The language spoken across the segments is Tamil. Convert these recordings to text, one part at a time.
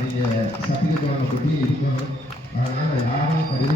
நீங்க சர்டிபிகேட் கொட்டி இருக்கணும். அதனால யாரும் கருதி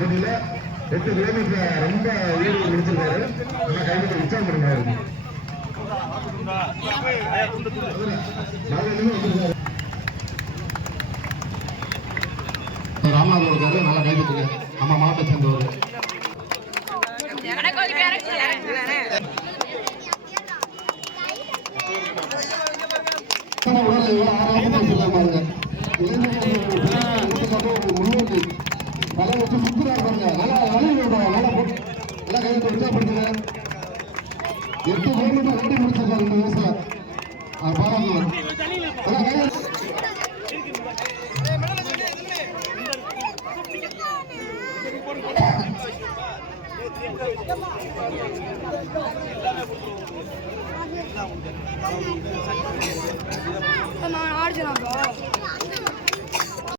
போட்டியில 8 கிலோமீட்டர் ரொம்ப ஊர் முடிச்சிருக்காரு. கைவிட்டு உற்சாகம் பண்ணுறாரு. ராமநாதன் இருக்காரு, நல்லா கைவிட்டு நம்ம மாவட்டத்தை சேர்ந்தவர். நல்லா வச்சு சுத்துறாரு பாருங்க. நல்லா நல்லா போட்டு நல்லா கைவிட்டு உற்சாகப்படுத்துங்க. 8 கிலோமீட்டர் வண்டி முடிச்சிருக்காரு இந்த வயசுல. பாராட்டலாம். நான் ஆர்ஜனா